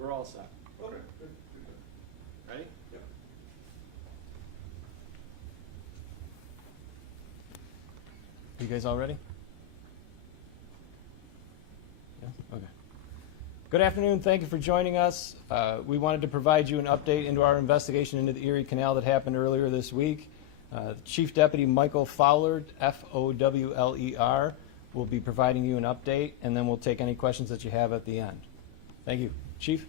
We're all set. Okay, good, good. Ready? Yep. You guys all ready? Yeah? Okay. Good afternoon. Thank you for joining us. We wanted to provide you an update into our investigation into the Erie Canal that happened earlier this week. Chief Deputy Michael Fowler, Fowler, will be providing you an update, and then we'll take any questions that you have at the end. Thank you. Chief?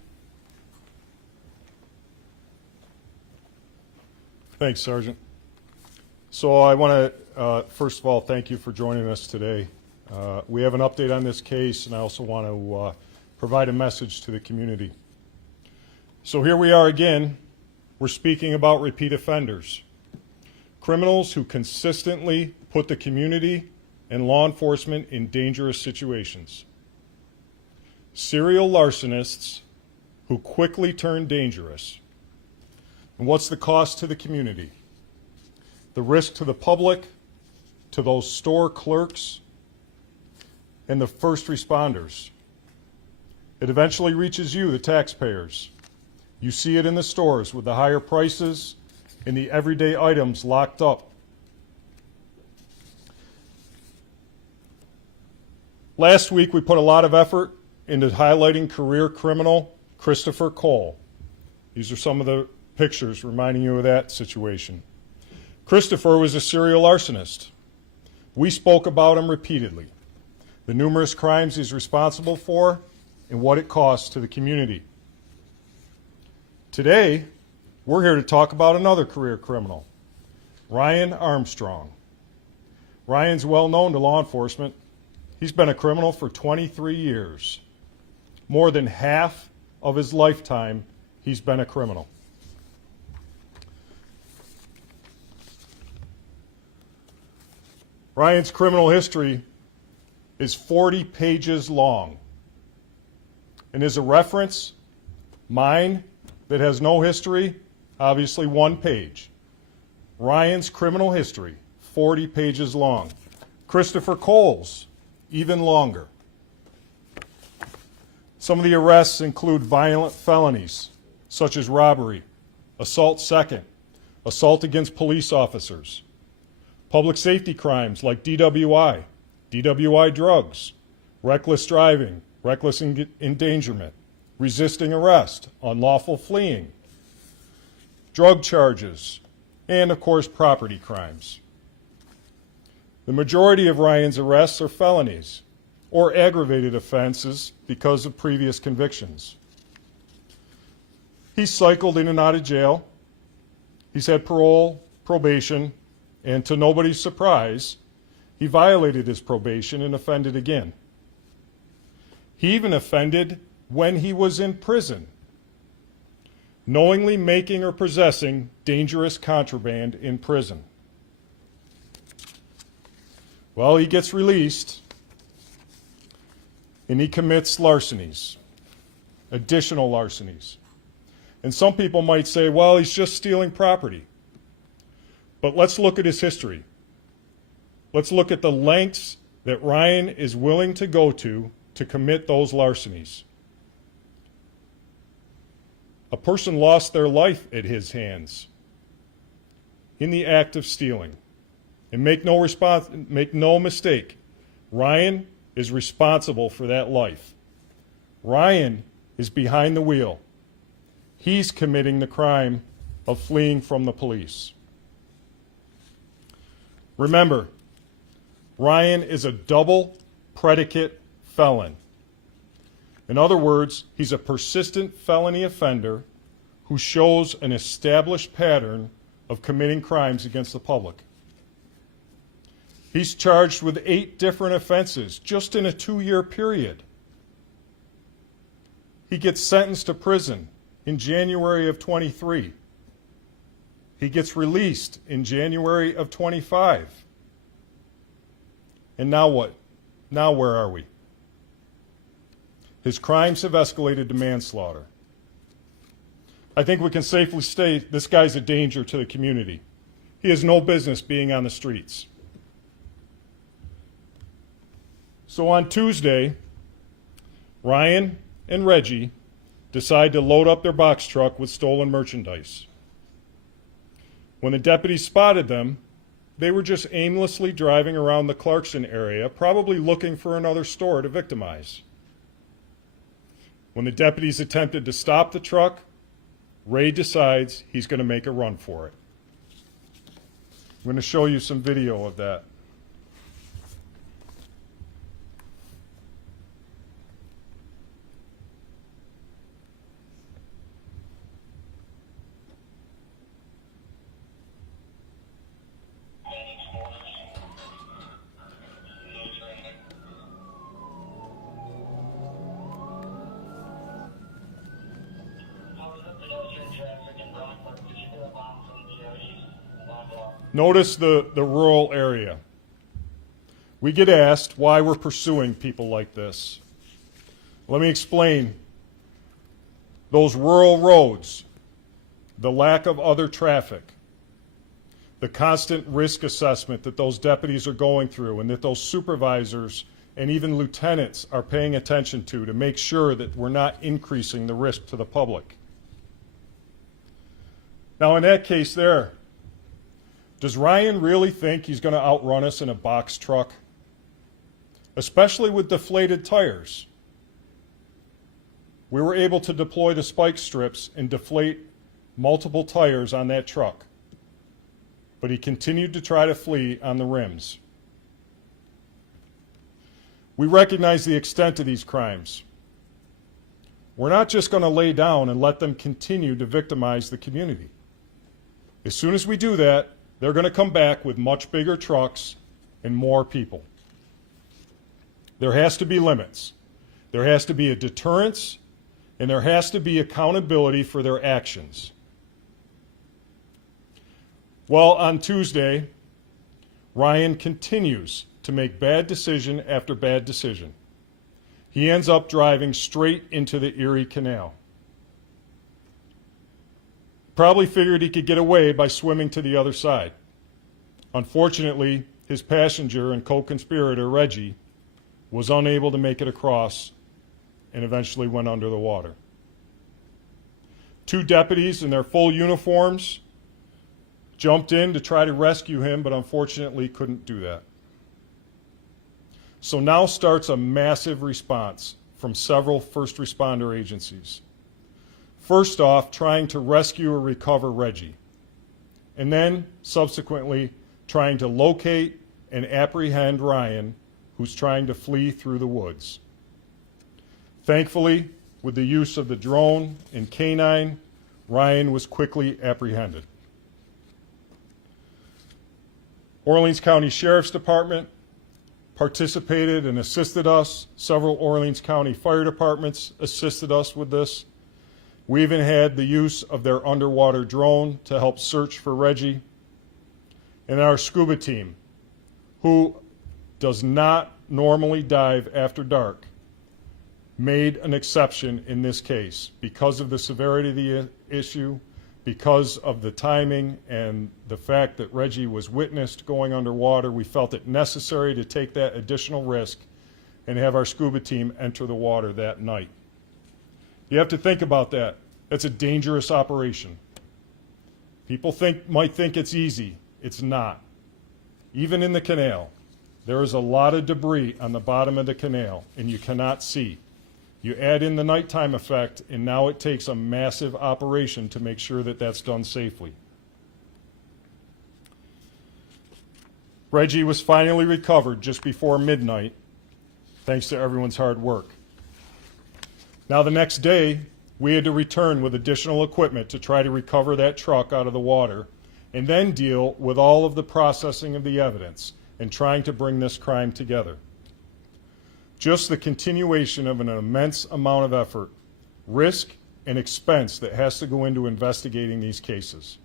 Thanks, Sergeant. So I want to, first of all, thank you for joining us today. We have an update on this case, and I also want to provide a message to the community. So here we are again. We're speaking about repeat offenders, criminals who consistently put the community and law enforcement in dangerous situations. Serial larcenists who quickly turn dangerous. And what's the cost to the community? The risk to the public, to those store clerks, and the first responders. It eventually reaches you, the taxpayers. You see it in the stores with the higher prices and the everyday items locked up. Last week, we put a lot of effort into highlighting career criminal Christopher Cole. These are some of the pictures reminding you of that situation. Christopher was a serial arsonist. We spoke about him repeatedly, the numerous crimes he's responsible for and what it costs to the community. Today, we're here to talk about another career criminal, Ryan Armstrong. Ryan's well known to law enforcement. He's been a criminal for 23 years. More than half of his lifetime, he's been a criminal. Ryan's criminal history is 40 pages long. And as a reference, mine that has no history, obviously 1 page. Ryan's criminal history, 40 pages long. Christopher Cole's, even longer. Some of the arrests include violent felonies, such as robbery, assault second, assault against police officers, public safety crimes like DWI, DWI drugs, reckless driving, reckless endangerment, resisting arrest, unlawful fleeing, drug charges, and of course property crimes. The majority of Ryan's arrests are felonies or aggravated offenses because of previous convictions. He's cycled in and out of jail. He's had parole, probation, and to nobody's surprise, he violated his probation and offended again. He even offended when he was in prison, knowingly making or possessing dangerous contraband in prison. Well, he gets released, and he commits larcenies, additional larcenies. And some people might say, well, he's just stealing property. But let's look at his history. Let's look at the lengths that Ryan is willing to go to commit those larcenies. A person lost their life at his hands in the act of stealing. And make no mistake, Ryan is responsible for that life. Ryan is behind the wheel. He's committing the crime of fleeing from the police. Remember, Ryan is a double predicate felon. In other words, he's a persistent felony offender who shows an established pattern of committing crimes against the public. He's charged with 8 different offenses just in a 2-year period. He gets sentenced to prison in January of 23. He gets released in January of 25. And now what? Now where are we? His crimes have escalated to manslaughter. I think we can safely state this guy's a danger to the community. He has no business being on the streets. So on Tuesday, Ryan and Reggie decide to load up their box truck with stolen merchandise. When the deputies spotted them, they were just aimlessly driving around the Clarkson area, probably looking for another store to victimize. When the deputies attempted to stop the truck, Ray decides he's going to make a run for it. I'm going to show you some video of that. Notice the rural area. We get asked why we're pursuing people like this. Let me explain. Those rural roads, the lack of other traffic, the constant risk assessment that those deputies are going through and that those supervisors and even lieutenants are paying attention to make sure that we're not increasing the risk to the public. Now, in that case there, does Ryan really think he's going to outrun us in a box truck? Especially with deflated tires. We were able to deploy the spike strips and deflate multiple tires on that truck. But he continued to try to flee on the rims. We recognize the extent of these crimes. We're not just going to lay down and let them continue to victimize the community. As soon as we do that, they're going to come back with much bigger trucks and more people. There has to be limits. There has to be a deterrence, and there has to be accountability for their actions. Well, on Tuesday, Ryan continues to make bad decision after bad decision. He ends up driving straight into the Erie Canal. Probably figured he could get away by swimming to the other side. Unfortunately, his passenger and co-conspirator, Reggie, was unable to make it across and eventually went under the water. 2 deputies in their full uniforms jumped in to try to rescue him, but unfortunately couldn't do that. So now starts a massive response from several first responder agencies. First off, trying to rescue or recover Reggie, and then subsequently trying to locate and apprehend Ryan, who's trying to flee through the woods. Thankfully, with the use of the drone and canine, Ryan was quickly apprehended. Orleans County Sheriff's Department participated and assisted us. Several Orleans County fire departments assisted us with this. We even had the use of their underwater drone to help search for Reggie. And our scuba team, who does not normally dive after dark, made an exception in this case because of the severity of the issue, because of the timing and the fact that Reggie was witnessed going underwater. We felt it necessary to take that additional risk and have our scuba team enter the water that night. You have to think about that. That's a dangerous operation. People might think it's easy. It's not. Even in the canal, there is a lot of debris on the bottom of the canal, and you cannot see. You add in the nighttime effect, and now it takes a massive operation to make sure that that's done safely. Reggie was finally recovered just before midnight, thanks to everyone's hard work. Now, the next day, we had to return with additional equipment to try to recover that truck out of the water, and then deal with all of the processing of the evidence and trying to bring this crime together. Just the continuation of an immense amount of effort, risk, and expense that has to go into investigating these cases.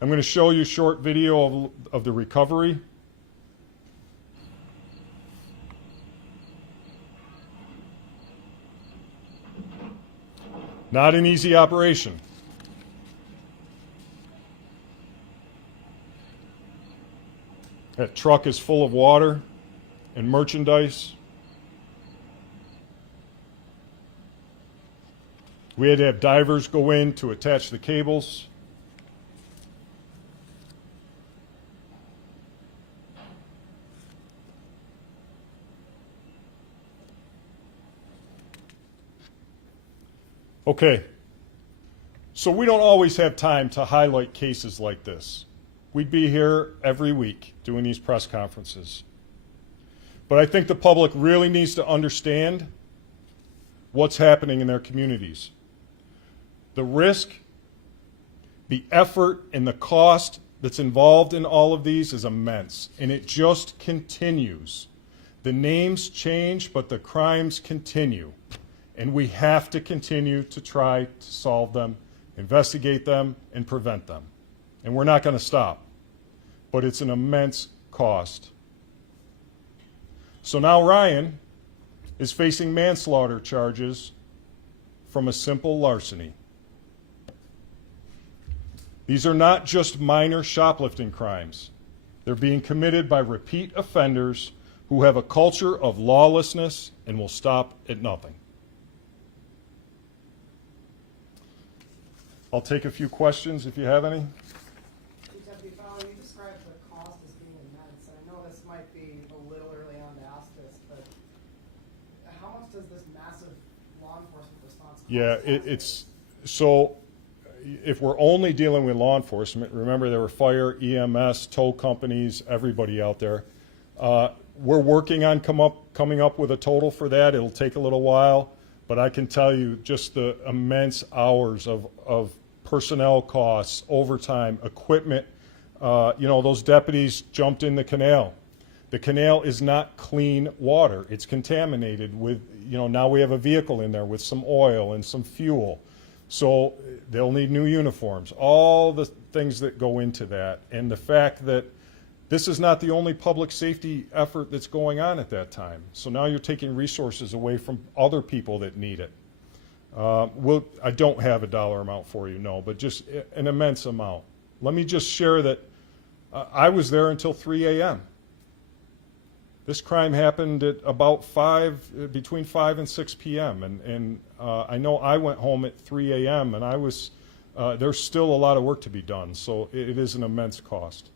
I'm going to show you a short video of the recovery. Not an easy operation. That truck is full of water and merchandise. We had to have divers go in to attach the cables. Okay, so we don't always have time to highlight cases like this. We'd be here every week doing these press conferences. But I think the public really needs to understand what's happening in their communities. The risk, the effort, and the cost that's involved in all of these is immense, and it just continues. The names change, but the crimes continue. And we have to continue to try to solve them, investigate them, and prevent them. And we're not going to stop. But it's an immense cost. So now Ryan is facing manslaughter charges from a simple larceny. These are not just minor shoplifting crimes. They're being committed by repeat offenders who have a culture of lawlessness and will stop at nothing. I'll take a few questions if you have any. Chief Deputy Fowler, you described the cost as being immense. I know this might be a little early on to ask this, but how much does this massive law enforcement response cost? Yeah, it's so if we're only dealing with law enforcement, remember there were fire, EMS, tow companies, everybody out there. We're working on coming up with a total for that. It'll take a little while, but I can tell you just the immense hours of personnel costs, overtime, equipment. Those deputies jumped in the canal. The canal is not clean water. It's contaminated with, now we have a vehicle in there with some oil and some fuel. So they'll need new uniforms, all the things that go into that. And the fact that this is not the only public safety effort that's going on at that time. So now you're taking resources away from other people that need it. I don't have a dollar amount for you, no, but just an immense amount. Let me just share that I was there until 3 a.m. This crime happened at about between 5 and 6 p.m. And I know I went home at 3 a.m. and there's still a lot of work to be done. So it is an immense cost.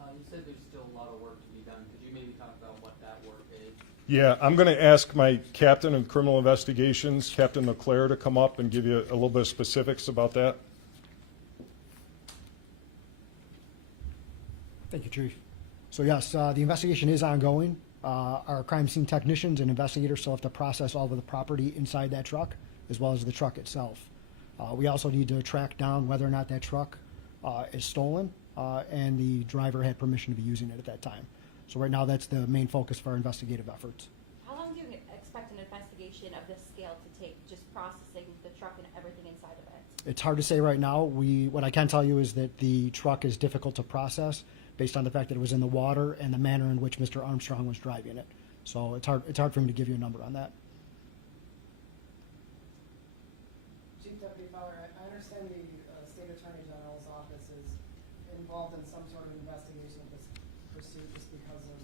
You said there's still a lot of work to be done. Could you maybe talk about what that work is? Yeah, I'm going to ask my captain of criminal investigations, Captain LeClaire, to come up and give you a little bit of specifics about that. Thank you, Chief. So yes, the investigation is ongoing. Our crime scene technicians and investigators still have to process all of the property inside that truck, as well as the truck itself. We also need to track down whether or not that truck is stolen, and the driver had permission to be using it at that time. So right now, that's the main focus for our investigative efforts. How long do you expect an investigation of this scale to take, just processing the truck and everything inside of it? It's hard to say right now. What I can tell you is that the truck is difficult to process based on the fact that it was in the water and the manner in which Mr. Armstrong was driving it. So it's hard for me to give you a number on that. Chief Deputy Fowler, I understand the State Attorney General's office is involved in some sort of investigation of this pursuit just because of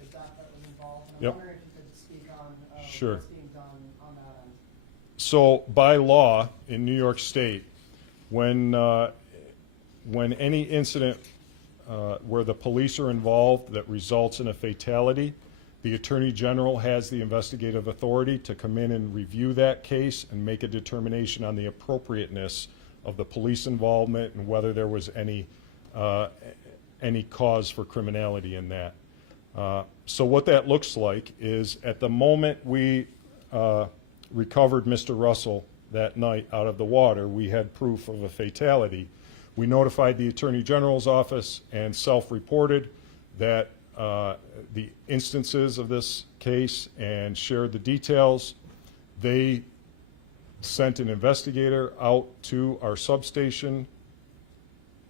the death that was involved. And I'm Yep. wondering if you could speak on Sure. what's being done on that end. So by law in New York State, when any incident where the police are involved that results in a fatality, the Attorney General has the investigative authority to come in and review that case and make a determination on the appropriateness of the police involvement and whether there was any cause for criminality in that. So what that looks like is at the moment we recovered Mr. Russell that night out of the water, we had proof of a fatality. We notified the Attorney General's office and self-reported that the instances of this case and shared the details. They sent an investigator out to our substation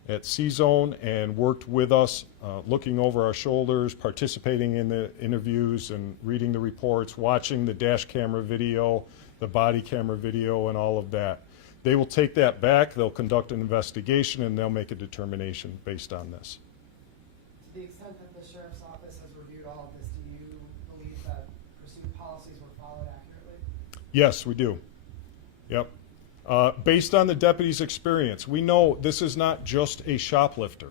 at C-Zone and worked with us, looking over our shoulders, participating in the interviews and reading the reports, watching the dash camera video, the body camera video, and all of that. They will take that back, they'll conduct an investigation, and they'll make a determination based on this. To the extent that the Sheriff's Office has reviewed all of this, do you believe that pursuit policies were followed accurately? Yes, we do. Yep. Based on the deputy's experience, we know this is not just a shoplifter.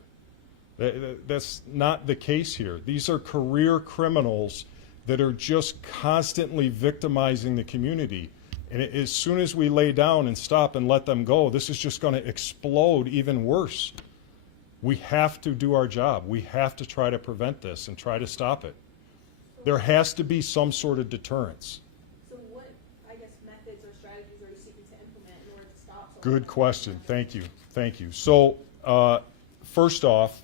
That's not the case here. These are career criminals that are just constantly victimizing the community. And as soon as we lay down and stop and let them go, this is just going to explode even worse. We have to do our job. We have to try to prevent this and try to stop it. There has to be some sort of deterrence. So what, I guess, methods or strategies are you seeking to implement in order to stop? Good question. Thank you. Thank you. So, first off,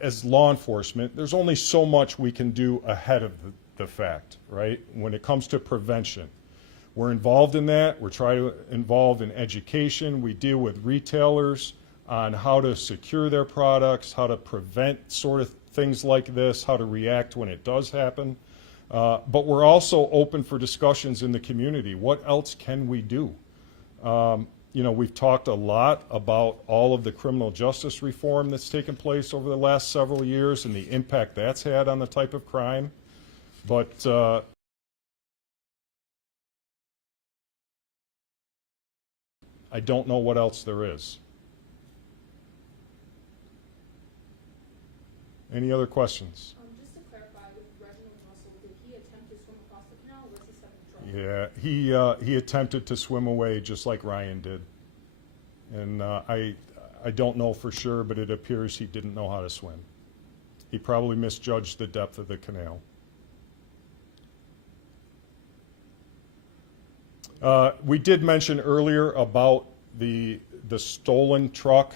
as law enforcement, there's only so much we can do ahead of the fact, right? When it comes to prevention. We're involved in that. We're trying to involve in education. We deal with retailers on how to secure their products, how to prevent sort of things like this, how to react when it does happen. But we're also open for discussions in the community. What else can we do? You know, we've talked a lot about all of the criminal justice reform that's taken place over the last several years and the impact that's had on the type of crime. But I don't know what else there is. Any other questions? Just to clarify, with Reginald Russell, did he attempt to swim across the canal, or was he stuck in the truck? Yeah, he attempted to swim away just like Ryan did. And I don't know for sure, but it appears he didn't know how to swim. He probably misjudged the depth of the canal. We did mention earlier about the stolen truck.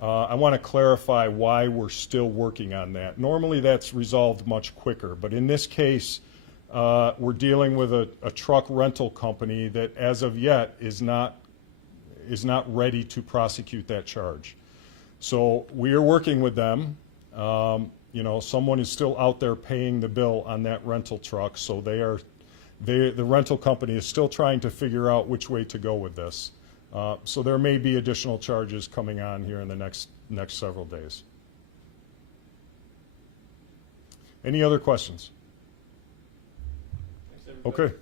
I want to clarify why we're still working on that. Normally that's resolved much quicker, but in this case, we're dealing with a truck rental company that as of yet is not ready to prosecute that charge. So we are working with them. You know, someone is still out there paying the bill on that rental truck, so the rental company is still trying to figure out which way to go with this. So there may be additional charges coming on here in the next several days. Any other questions? Thanks, everybody. Okay.